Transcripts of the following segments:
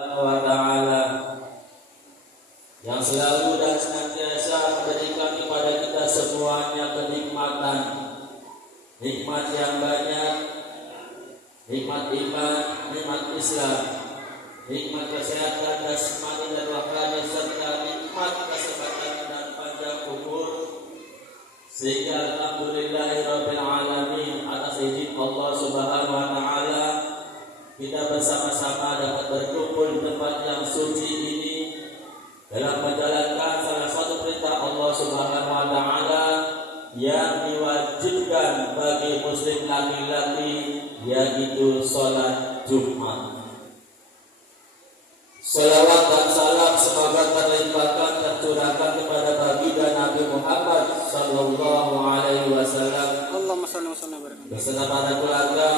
wa ta'ala yang selalu dan senantiasa memberikan kepada kita semuanya kenikmatan, nikmat yang banyak, nikmat iman, nikmat Islam, nikmat kesehatan jasmani dan rohani, serta nikmat kesehatan dan panjang umur, sehingga alhamdulillahirabbil alamin atas izin Allah Subhanahu wa taala kita bersama-sama dapat berkumpul di tempat yang suci ini dalam menjalankan salah satu perintah Allah Subhanahu wa taala yang diwajibkan bagi muslim laki-laki, yaitu salat Jumat. Salawat dan salam semoga terlimpahkan tercurahkan kepada baginda Nabi Muhammad sallallahu alaihi wasallam, Allahumma shalli wa sallim beserta para keluarga,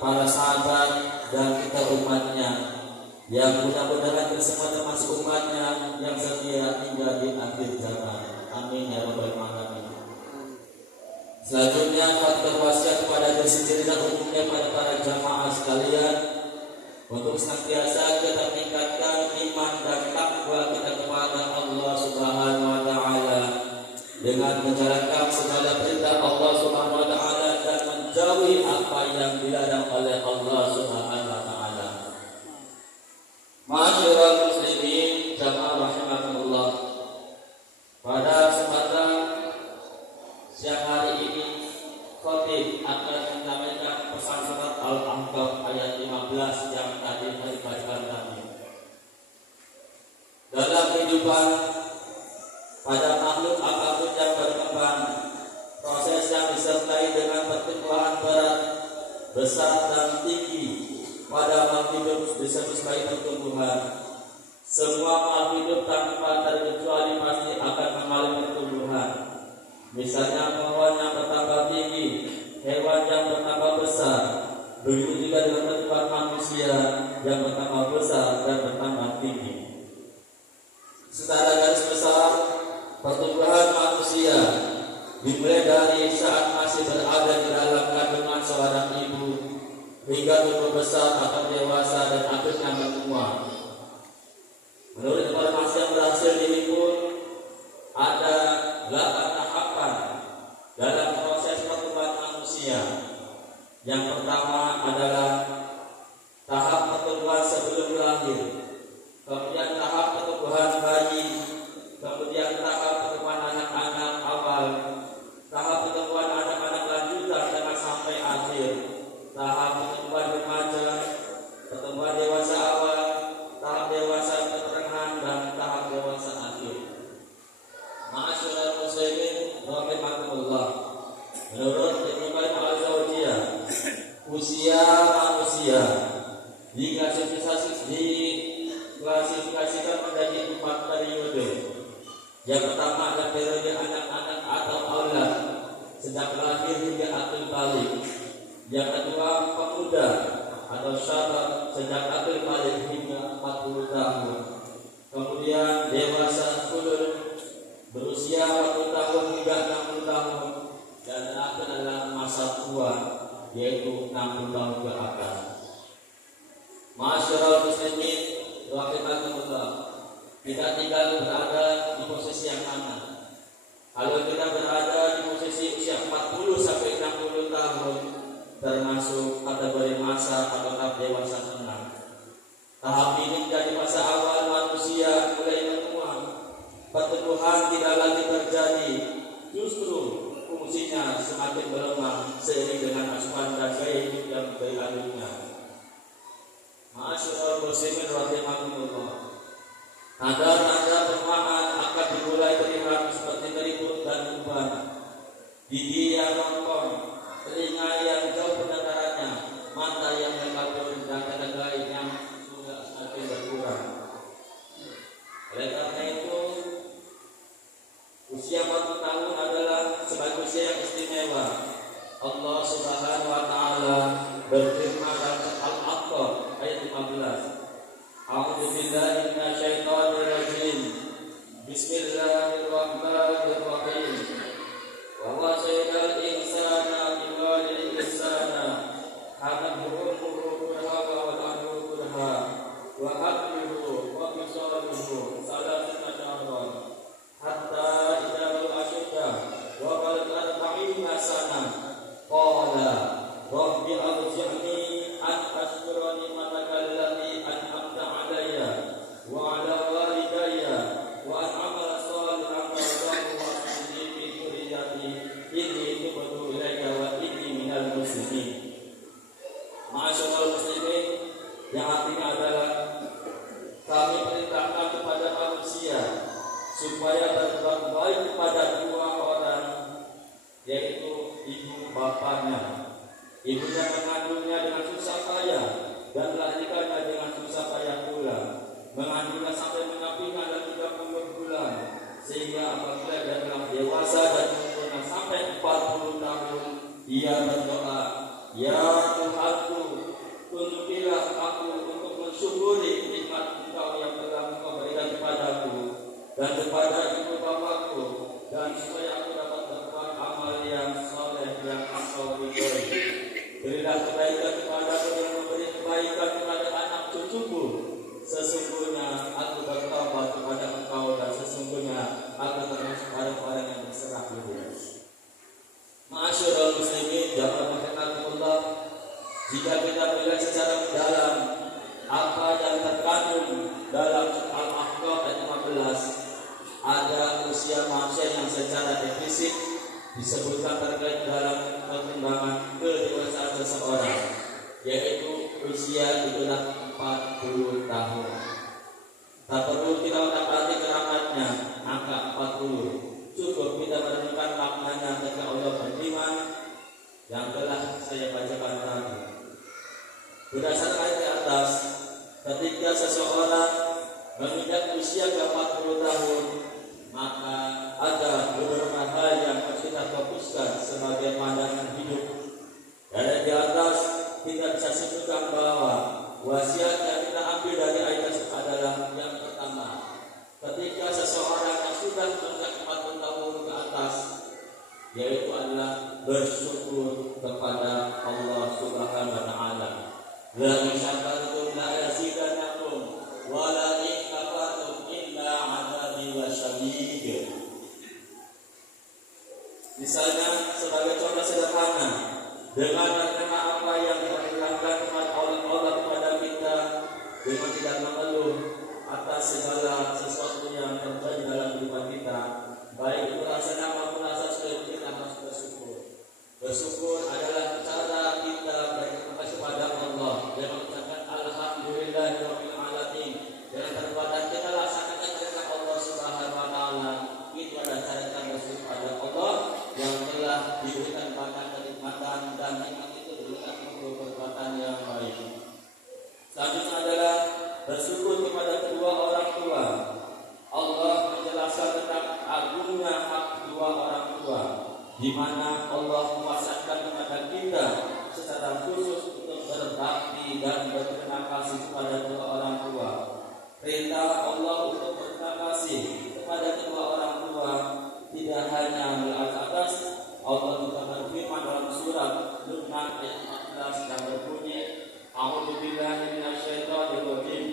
para sahabat dan kita umatnya, yang mudah-mudahan kita semua termasuk umatnya yang setia hingga di akhir zaman. Amin ya rabbal alamin. Selanjutnya fatwa wasiat kepada diri sendiri dan umumnya pada para jamaah sekalian untuk senantiasa kita meningkatkan iman dan takwa kita kepada Allah Subhanahu wa taala dengan menjalankan segala perintah Allah Subhanahu wa taala dan menjauhi apa yang dilarang oleh Allah Subhanahu wa taala. Ma'asyiral muslimin jamaah rahimakumullah. Pada kesempatan siang hari ini khatib akan menyampaikan pesan surat Al-Ahqaf ayat 15 yang tadi dibacakan kami. Dalam kehidupan pada makhluk apapun yang berkembang, proses yang disertai dengan pertumbuhan berat, besar dan tinggi pada makhluk hidup disebut sebagai pertumbuhan. Semua makhluk hidup tanpa terkecuali pasti akan mengalami pertumbuhan. Misalnya pohon yang bertambah tinggi, hewan yang bertambah besar, begitu juga dengan pertumbuhan manusia yang bertambah besar dan bertambah tinggi. Secara garis besar, pertumbuhan manusia dimulai dari saat masih berada di dalam kandungan seorang ibu hingga tumbuh besar atau dewasa dan akhirnya menua. Menurut informasi yang berhasil dihimpun, ada 8 tahapan dalam proses pertumbuhan manusia. Yang pertama adalah tahap pertumbuhan sebelum lahir, kemudian tahap pertumbuhan bayi, kemudian tahap pertumbuhan anak-anak awal, tahap pertumbuhan anak-anak lanjutan dan sampai akhir, tahap pertumbuhan remaja, pertumbuhan dewasa awal, tahap dewasa pertengahan dan tahap dewasa akhir. Ma'asyiral muslimin rahimakumullah. Menurut Ibnu Qayyim al-Jauziyah, usia manusia diklasifikasikan menjadi 4 periode. Yang pertama adalah periode anak-anak atau aulad, sejak lahir hingga akil balik. Yang kedua pemuda atau syabab, sejak akil balik hingga 40 tahun. Kemudian dewasa sulul, berusia 40 tahun hingga 60 tahun. Dan terakhir adalah masa tua, yaitu 60 tahun ke atas. Ma'asyiral muslimin rahimakumullah, kita tinggal berada di posisi yang mana? Kalau kita berada di posisi usia 40 sampai 60 tahun, termasuk kategori masa atau tahap dewasa tengah. Tahap ini menjadi masa awal manusia mulai menua. Pertumbuhan tidak lagi terjadi, justru fungsinya semakin melemah seiring dengan asupan dan gaya hidup yang berlanjutnya. Ma'asyiral muslimin rahimakumullah. Tanda-tanda perubahan akan dimulai terlihat seperti keriput dan uban, gigi yang rongkong, telinga yang jauh pendengarannya, mata yang mengabur dan tenaga yang sudah semakin berkurang. Oleh karena itu, usia 40 tahun adalah sebagai usia yang istimewa. Allah Subhanahu wa taala berfirman dalam Al-Ahqaf ayat 15. A'udzu billahi minasyaitonir rajim. Bismillahirrahmanirrahim. Wa wasaynal insana biwalidayhi ihsana supaya berbuat baik kepada dua orang, yaitu ibu bapanya. Ibunya mengandungnya dengan susah payah dan melahirkannya dengan susah payah pula. Mengandungnya sampai menapinya dan 30 bulan, sehingga apabila dia telah dewasa dan umurnya sampai 40 tahun, ia berdoa, "Ya Tuhanku, tunjukilah aku untuk mensyukuri nikmat Engkau yang telah Engkau berikan kepadaku dan kepada ibu bapakku, dan supaya aku dapat berbuat amal yang soleh yang Engkau ridhoi. Berilah kebaikan kepadaku dan memberi kebaikan kepada anak cucuku. Sesungguhnya aku bertobat kepada Engkau dan sesungguhnya aku termasuk orang-orang yang berserah diri." Ma'asyiral muslimin, jamaah rahimakumullah, jika kita melihat secara mendalam apa yang terkandung dalam Al-Ahqaf ayat 15, ada usia manusia yang secara defisit disebutkan terkait dalam pertimbangan kedewasaan seseorang, yaitu usia itulah 40 tahun. Tak perlu kita utak-atik keramatnya angka 40. Cukup kita merenungkan maknanya ketika Allah berfirman yang telah saya bacakan tadi. Berdasarkan ayat di atas, ketika seseorang menginjak usia ke 40 tahun, maka ada beberapa hal yang harus kita fokuskan sebagai pandangan hidup. Dan di atas kita bisa sebutkan bahwa wasiat yang kita ambil dari ayat tersebut adalah yang pertama, ketika seseorang yang sudah menginjak 40 tahun ke atas, yaitu adalah bersyukur kepada Allah Subhanahu wa taala. La in syakartum la azidannakum wa la in kafartum inna 'adzabi lasyadid. Misalnya sebagai contoh sederhana, dengan menerima apa yang diperintahkan oleh Allah kepada kita, dengan tidak mengeluh atas segala sesuatu yang terjadi dalam kehidupan kita, baik itu rasa senang maupun rasa sulit, kita harus bersyukur. Bersyukur adalah cara kita berterima kasih kepada Allah dan mengucapkan alhamdulillahirabbil alamin. Dengan perbuatan kita laksanakan kepada Allah Subhanahu wa taala, itu adalah cara kita bersyukur kepada Allah yang telah diberikan banyak kenikmatan dan nikmat itu diberikan untuk perbuatan yang baik. Selanjutnya adalah bersyukur kepada kedua orang tua. Allah menjelaskan tentang agungnya hak kedua orang tua, di mana Allah mewasakan kepada kita secara khusus untuk berbakti dan berterima kasih kepada kedua orang tua. Perintah Allah untuk berterima kasih kepada kedua orang tua tidak hanya melihat atas. Allah juga berfirman dalam surat Luqman ayat 14 yang berbunyi, A'udzubillahi minasyaitonir rajim.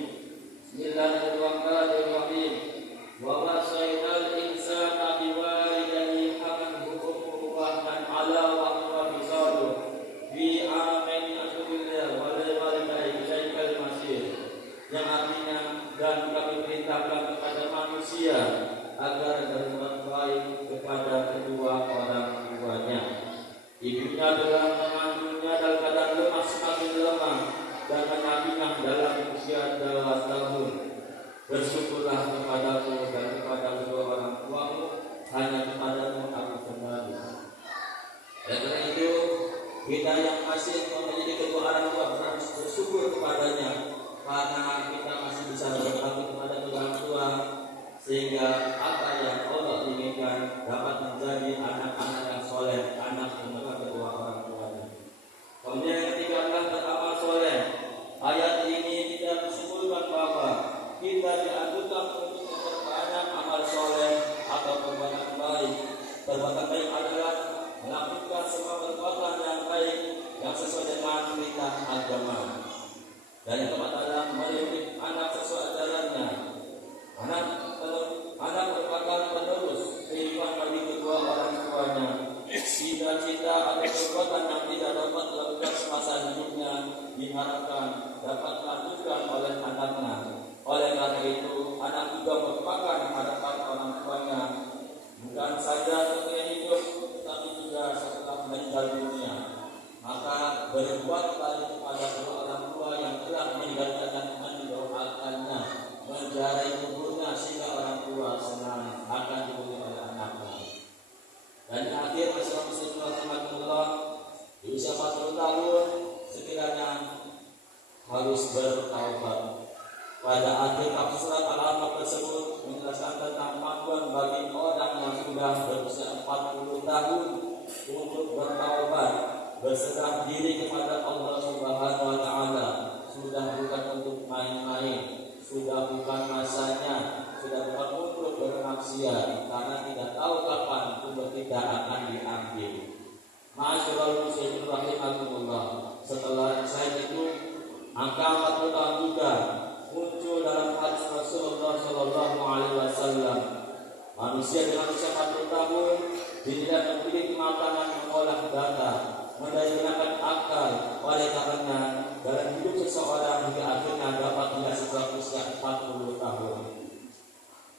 Bismillahirrahmanirrahim. Wa wasainal insana biwalidayhi hamalatuhu ummuhu wahnan 'ala wahnin wa fisaluhu fi amaini ashhuril wa liwalidayhi ilaikal masir. Yang artinya, dan kami perintahkan kepada manusia agar berbuat baik kepada kedua orang tuanya. Ibunya telah mengandungnya dalam keadaan lemah semakin lemah dan menyapinya dalam usia 2 tahun. Bersyukurlah kepadaku dan kepada kedua orang tuamu, hanya kepadamu aku kembali. Dan karena itu, kita yang masih memiliki kedua orang tua harus bersyukur kepadanya, karena kita masih bisa berbakti kepada kedua orang tua, sehingga apa yang Allah inginkan dapat menjadi anak-anak yang soleh, anak yang dekat kedua orang tuanya. Kemudian yang ketiga adalah beramal soleh. Ayat ini tidak menyimpulkan bahwa kita dianjurkan untuk memperbanyak amal soleh atau perbuatan baik. Perbuatan baik adalah melakukan semua perbuatan yang baik yang sesuai dengan perintah agama. Dan yang keempat adalah mendidik anak sesuai ajarannya. Anak merupakan penerus kehidupan bagi kedua orang tuanya. Cita-cita atau perbuatan yang tidak dapat dilakukan semasa hidupnya diharapkan dapat dilanjutkan oleh anaknya. Oleh karena itu, anak juga merupakan harapan orang tuanya, bukan saja ketika hidup, tetapi juga setelah meninggal dunia. Maka berbuat baik kepada kedua orang tua yang telah meninggalkan dan mendoakannya, menjarai kuburnya sehingga orang tua senang. Pada akhir surat Al-Alaq tersebut menjelaskan tentang panduan bagi orang yang sudah berusia 40 tahun untuk bertaubat, berserah diri kepada Allah Subhanahu wa taala. Sudah bukan untuk main-main, sudah bukan masanya, sudah bukan untuk bermaksiat, karena tidak tahu kapan umur kita akan diambil. Ma'asyiral muslimin rahimakumullah. Setelah saya itu angka 40 tahun juga muncul dalam hadis Rasulullah Shallallahu Alaihi Wasallam. Manusia dengan usia 40 tahun tidak memiliki makanan mengolah data, menggunakan akal. Oleh karena dalam hidup seseorang hingga akhirnya dapat hingga setelah usia 40 tahun.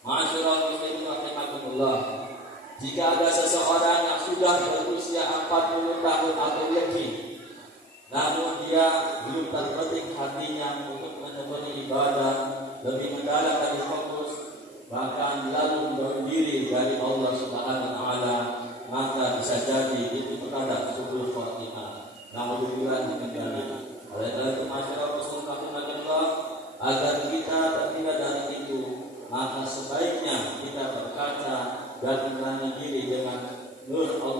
Ma'asyiral muslimin rahimakumullah. Jika ada seseorang yang sudah berusia 40 tahun atau lebih, namun dia belum terbetik hatinya untuk menemani ibadah lebih mendalam dan fokus, bahkan lalu berdiri dari Allah Subhanahu wa taala, maka bisa jadi itu terhadap subuh Fatimah. Naudzubillah min dzalik. Oleh karena itu masyarakat Rasulullah agar kita terhindar dari itu, maka sebaiknya kita berkaca dan mengenali diri dengan nur Allah